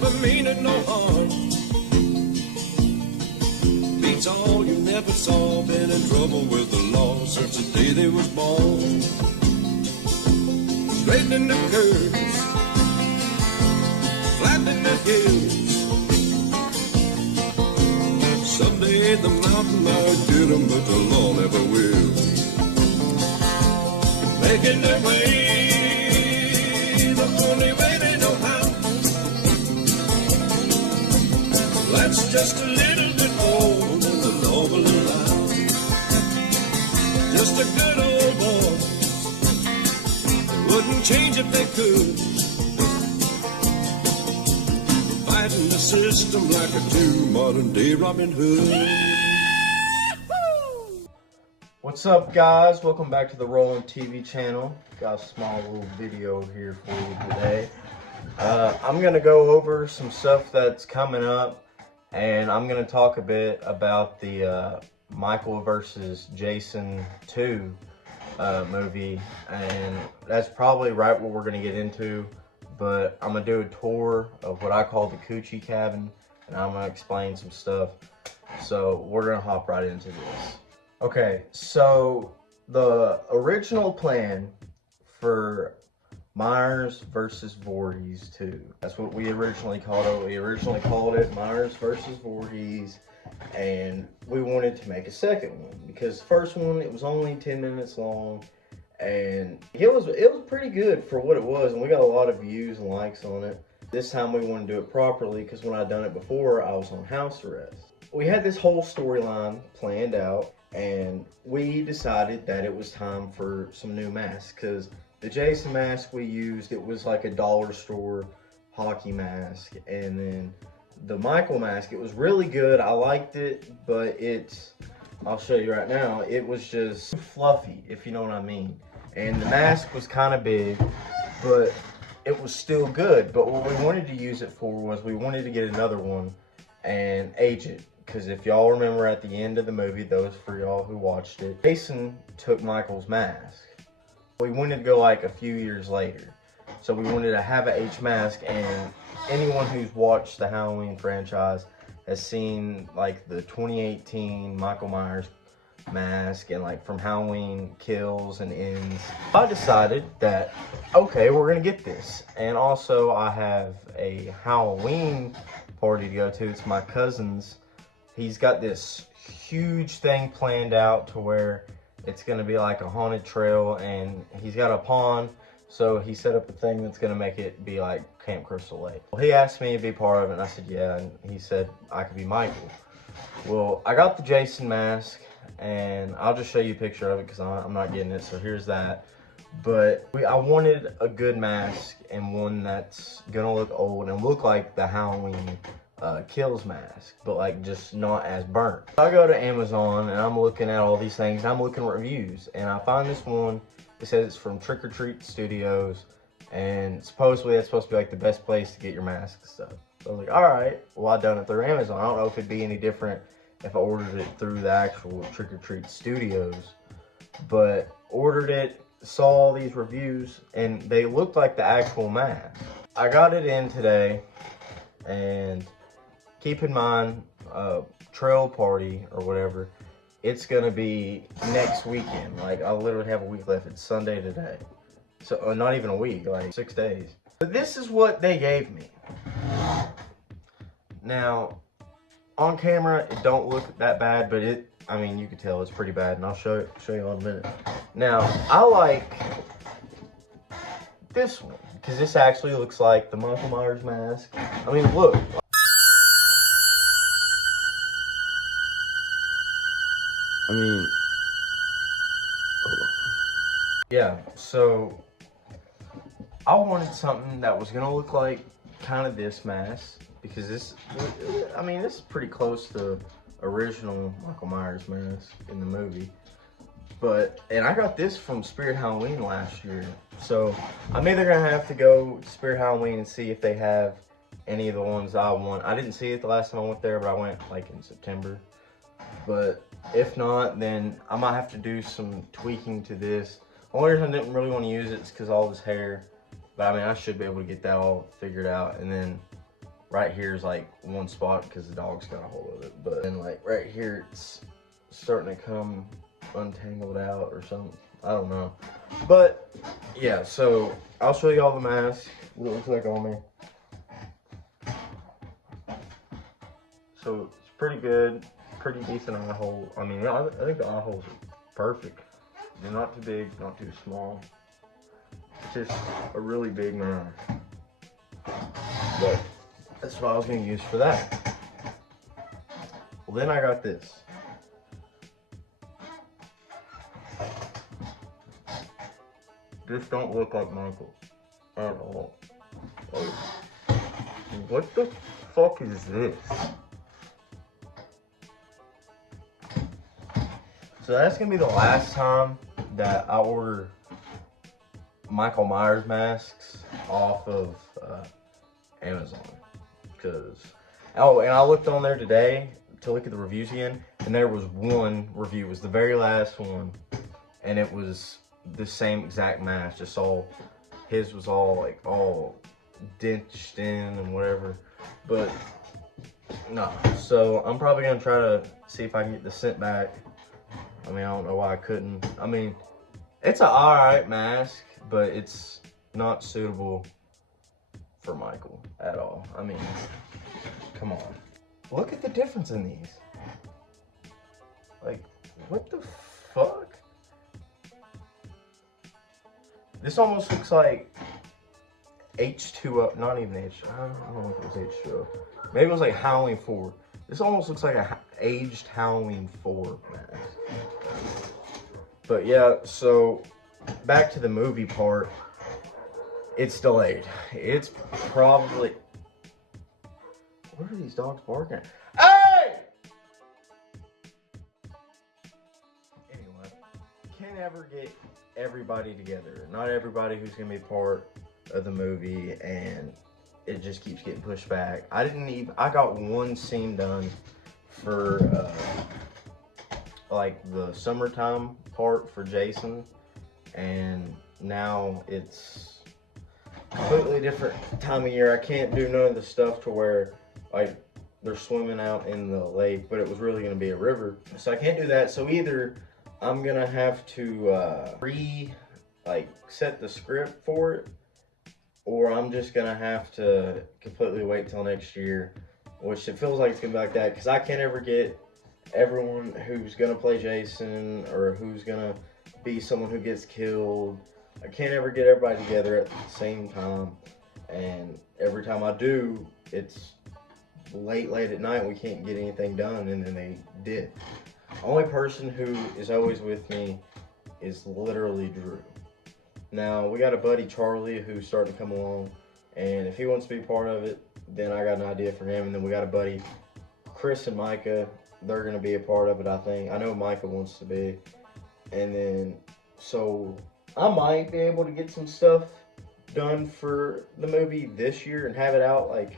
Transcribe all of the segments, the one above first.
never meaning no harm. Beats all you never saw, been in trouble with the law since the day they was born. Straightening the curves, flattening the hills. Someday the mountain might get them, but the law never will. Making their way, the only way they know how. That's just a little bit more than the law will allow. Just a good old boy, they wouldn't change if they could. Fighting the system like a true modern day Robin Hood. What's up, guys? Welcome back to the Rolling TV channel. Got a small little video here for you today. I'm gonna go over some stuff that's coming up, and I'm gonna talk a bit about the Michael versus Jason 2 movie, and that's probably right what we're gonna get into. But I'm gonna do a tour of what I call the Coochie Cabin, and I'm gonna explain some stuff. So we're gonna hop right into this. Okay, so the original plan for Myers versus Voorhees 2, that's what we originally called it. We originally called it Myers versus Voorhees, and we wanted to make a second one because the first one, it was only 10 minutes long, and it was pretty good for what it was, and we got a lot of views and likes on it. This time we wanted to do it properly because when I'd done it before, I was on house arrest. We had this whole storyline planned out, and we decided that it was time for some new masks because the Jason mask we used, it was like a dollar store hockey mask, and then the Michael mask, it was really good. I liked it, but I'll show you right now, it was just fluffy, if you know what I mean. And the mask was kind of big, but it was still good. But what we wanted to use it for was we wanted to get another one and age it. Because if y'all remember at the end of the movie, those for y'all who watched it, Jason took Michael's mask. We wanted to go like a few years later. So we wanted to have an H mask, and anyone who's watched the Halloween franchise has seen like the 2018 Michael Myers mask and like from Halloween Kills and Ends. I decided that, okay, we're gonna get this. And also I have a Halloween party to go to. It's my cousin's. He's got this huge thing planned out to where it's going to be like a haunted trail, and he's got a pond, so he set up a thing that's going to make it be like Camp Crystal Lake. Well, he asked me to be part of it, and I said yeah, and he said I could be Michael. Well, I got the Jason mask, and I'll just show you a picture of it because I'm not getting it, so here's that. But I wanted a good mask and one that's going to look old and look like the Halloween Kills mask, but like just not as burnt. I go to Amazon and I'm looking at all these things, and I'm looking at reviews, and I find this one. It says it's from Trick or Treat Studios, and supposedly that's supposed to be like the best place to get your mask and stuff. So I was like, all right, well, I done it through Amazon. I don't know if it'd be any different if I ordered it through the actual Trick or Treat Studios, but ordered it, saw all these reviews, and they looked like the actual mask. I got it in today, and keep in mind, trail party or whatever, it's gonna be next weekend. Like, I literally have a week left. It's Sunday today. So, not even a week, like 6 days. But this is what they gave me. Now, on camera, it don't look that bad, but I mean, you can tell it's pretty bad, and I'll show you in a minute. Now, I like this one, because this actually looks like the Michael Myers mask. I mean, look. I mean, yeah, so I wanted something that was gonna look like kind of this mask, because this is pretty close to original Michael Myers mask in the movie. And I got this from Spirit Halloween last year, so I'm either gonna have to go to Spirit Halloween and see if they have any of the ones I want. I didn't see it the last time I went there, but I went like in September. But if not, then I might have to do some tweaking to this. The only reason I didn't really want to use it is because all this hair. But I mean, I should be able to get that all figured out. And then right here is like one spot because the dog's got a hold of it. But then like right here, it's starting to come untangled out or something. I don't know. But yeah, so I'll show you all the mask, what it looks like on me. So it's pretty good, pretty decent eye hole. I mean, I think the eye holes are perfect. They're not too big, not too small. It's just a really big mask. But that's what I was gonna use for that. Well, then I got this. This don't look like Michael at all. Like, what the fuck is this? So that's gonna be the last time that I order Michael Myers masks off of Amazon. Oh, and I looked on there today to look at the reviews again, and there was one review, it was the very last one, and it was the same exact mask, just all, his was all like all dentched in and whatever, but no. So I'm probably gonna try to see if I can get the scent back. I mean, I don't know why I couldn't. I mean, it's an alright mask, but it's not suitable for Michael at all. I mean, come on. Look at the difference in these. Like, what the fuck? This almost looks like H2O, not even H, I don't know if it was H2O. Maybe it was like Halloween 4. This almost looks like a aged Halloween 4 mask. But yeah, so back to the movie part. It's delayed. It's probably, what are these dogs barking at? Hey! Anyway, can't ever get everybody together. Not everybody who's gonna be part of the movie, and it just keeps getting pushed back. I got one scene done for like the summertime part for Jason, and now it's completely different time of year. I can't do none of the stuff to where like they're swimming out in the lake, but it was really gonna be a river, so I can't do that. So either I'm gonna have to set the script for it, or I'm just gonna have to completely wait till next year, which it feels like it's gonna be like that, because I can't ever get everyone who's gonna play Jason or who's gonna be someone who gets killed. I can't ever get everybody together at the same time, and every time I do, it's late at night, we can't get anything done, and then they did. Only person who is always with me is literally Drew. Now, we got a buddy, Charlie, who's starting to come along, and if he wants to be part of it, then I got an idea for him. And then we got a buddy, Chris and Micah. They're going to be a part of it, I think. I know Micah wants to be. And then, so I might be able to get some stuff done for the movie this year and have it out like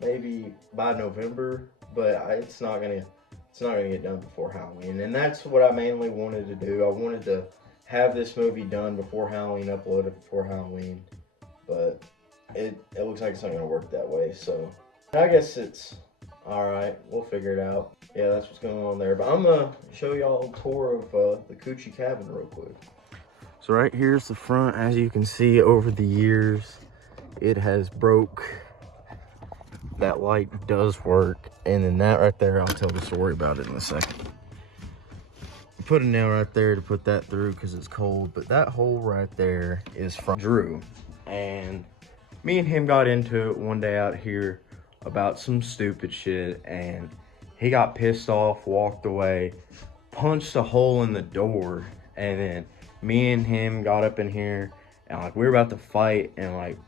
maybe by November, but it's not gonna get done before Halloween. And that's what I mainly wanted to do. I wanted to have this movie done before Halloween, upload it before Halloween, but it looks like it's not gonna work that way. So I guess it's all right. We'll figure it out. Yeah, that's what's going on there. But I'm gonna show y'all a tour of the Coochie cabin real quick. So right here's the front. As you can see, over the years, it has broke. That light does work, and then that right there, I'll tell the story about it in a second. Put a nail right there to put that through because it's cold, but that hole right there is from Drew, and me and him got into it one day out here about some stupid shit, and he got pissed off, walked away, punched a hole in the door, and then me and him got up in here, and like we were about to fight, and like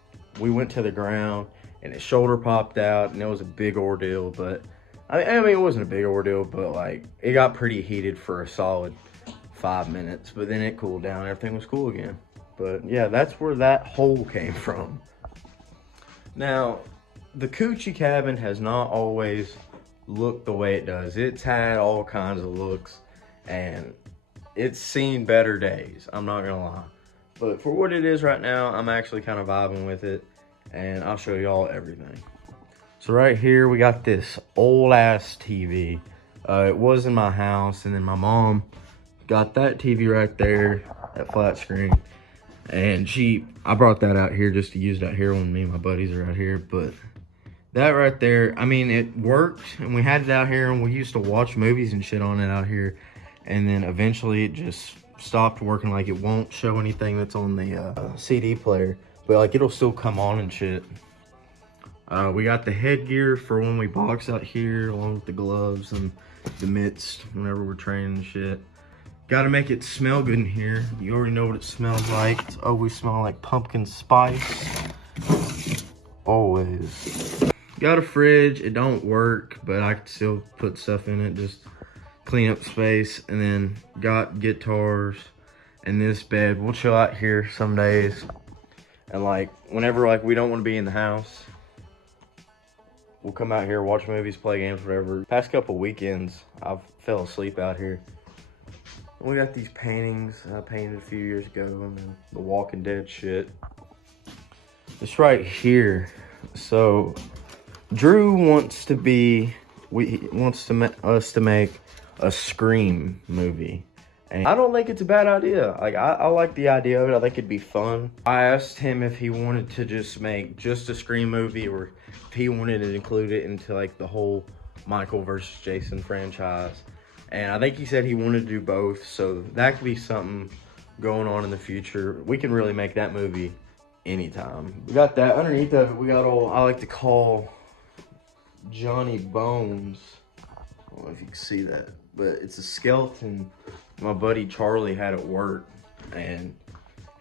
we went to the ground, and his shoulder popped out, and it was a big ordeal. But I mean, it wasn't a big ordeal, but like it got pretty heated for a solid 5 minutes. But then it cooled down, everything was cool again. But yeah, that's where that hole came from. Now, the Coochie cabin has not always looked the way it does. It's had all kinds of looks, and it's seen better days, I'm not gonna lie. But for what it is right now, I'm actually kind of vibing with it, and I'll show y'all everything. So right here we got this old ass TV. It was in my house, and then my mom got that TV right there, that flat screen. And I brought that out here just to use it out here when me and my buddies are out here. But that right there, I mean, it worked, and we had it out here, and we used to watch movies and shit on it out here. And then eventually it just stopped working. Like, it won't show anything that's on the CD player, but like it'll still come on and shit. We got the headgear for when we box out here, along with the gloves and the mitts whenever we're training and shit. Gotta make it smell good in here. You already know what it smells like. It's always smelling like pumpkin spice. Always. Got a fridge. It don't work, but I can still put stuff in it, just clean up space. And then got guitars and this bed. We'll chill out here some days. And like, whenever like we don't want to be in the house, we'll come out here, watch movies, play games, whatever. Past couple weekends, I've fell asleep out here. We got these paintings I painted a few years ago, and then the Walking Dead shit. It's right here. So Drew wants to us to make a Scream movie. And I don't think it's a bad idea. Like, I like the idea of it. I think it'd be fun. I asked him if he wanted to just make just a Scream movie, or if he wanted to include it into like the whole Michael versus Jason franchise. And I think he said he wanted to do both, so that could be something going on in the future. We can really make that movie anytime. We got that. Underneath of it, we got all I like to call Johnny Bones. I don't know if you can see that, but it's a skeleton my buddy Charlie had at work, and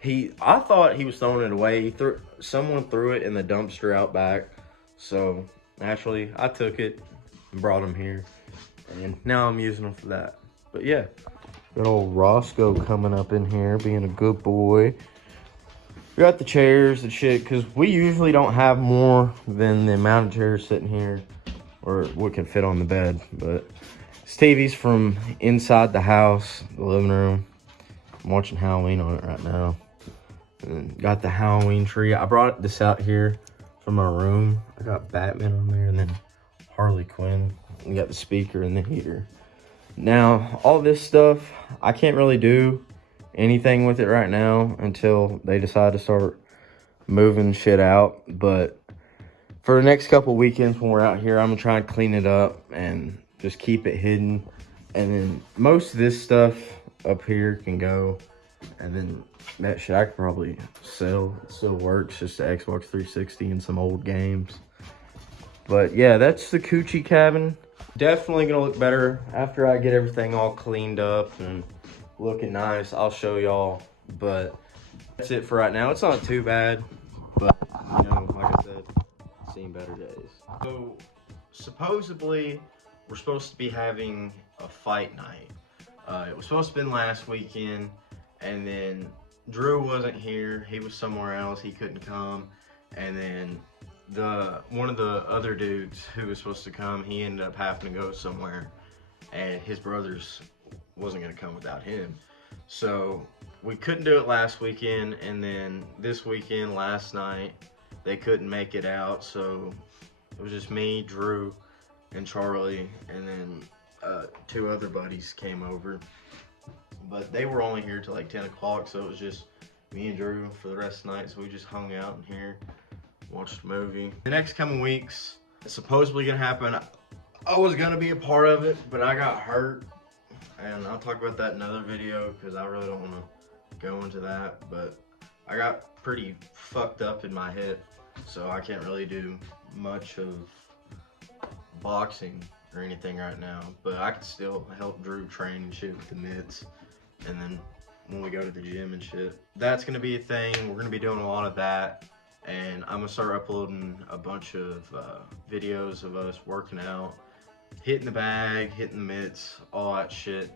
I thought he was throwing it away. Someone threw it in the dumpster out back, so naturally I took it and brought him here. And now I'm using them for that. But yeah, got old Roscoe coming up in here, being a good boy. We got the chairs and shit, because we usually don't have more than the amount of chairs sitting here, or what can fit on the bed. But this TV's from inside the house, the living room. I'm watching Halloween on it right now. And got the Halloween tree. I brought this out here from my room. I got Batman on there, and then Harley Quinn. We got the speaker and the heater. Now, all this stuff, I can't really do anything with it right now until they decide to start moving shit out. But for the next couple weekends when we're out here, I'm gonna try and clean it up and just keep it hidden. And then most of this stuff up here can go. And then that shit I could probably sell. It still works, just the Xbox 360 and some old games. But yeah, that's the Coochie cabin. Definitely gonna look better after I get everything all cleaned up and looking nice. I'll show y'all, but that's it for right now. It's not too bad, but you know, like I said, seen better days. So supposedly we're supposed to be having a fight night. It was supposed to have been last weekend, and then Drew wasn't here. He was somewhere else. He couldn't come, and then one of the other dudes who was supposed to come, he ended up having to go somewhere, and his brothers wasn't going to come without him. So we couldn't do it last weekend, and then this weekend, last night, they couldn't make it out. So it was just me, Drew, and Charlie, and then 2 other buddies came over, but they were only here till like 10 o'clock, so it was just me and Drew for the rest of the night. So we just hung out in here, watched a movie. The next coming weeks, it's supposedly gonna happen. I was gonna be a part of it, but I got hurt, and I'll talk about that in another video because I really don't want to go into that. But I got pretty fucked up in my head, so I can't really do much of boxing or anything right now. But I can still help Drew train and shit with the mitts, and then when we go to the gym and shit, that's gonna be a thing. We're gonna be doing a lot of that. And I'm gonna start uploading a bunch of videos of us working out, hitting the bag, hitting the mitts, all that shit.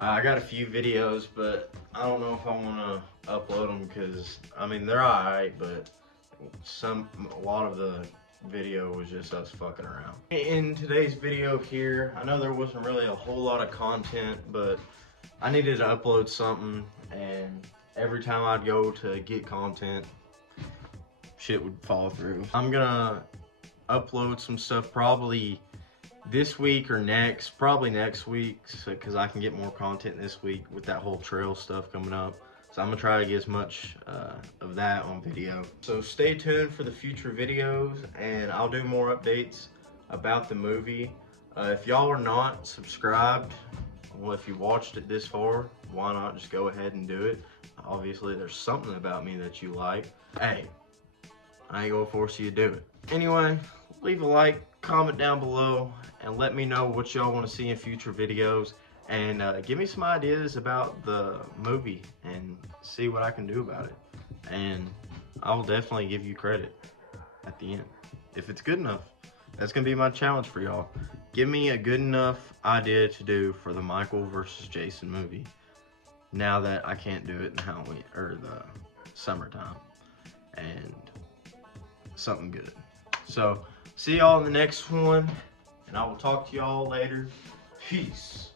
I got a few videos, but I don't know if I wanna upload them because, I mean, they're alright, but a lot of the video was just us fucking around. In today's video here, I know there wasn't really a whole lot of content, but I needed to upload something, and every time I'd go to get content, shit would fall through. I'm gonna upload some stuff probably this week or next, probably next week, because I can get more content this week with that whole trail stuff coming up. So I'm gonna try to get as much of that on video. So stay tuned for the future videos, and I'll do more updates about the movie. If y'all are not subscribed, well, if you watched it this far, why not just go ahead and do it? Obviously, there's something about me that you like. Hey, I ain't gonna force you to do it. Anyway, leave a like, comment down below, and let me know what y'all want to see in future videos. And give me some ideas about the movie and see what I can do about it. And I'll definitely give you credit at the end if it's good enough. That's gonna be my challenge for y'all. Give me a good enough idea to do for the Michael versus Jason movie. Now that I can't do it in Halloween or the summertime, and something good. So see y'all in the next one, and I will talk to y'all later. Peace.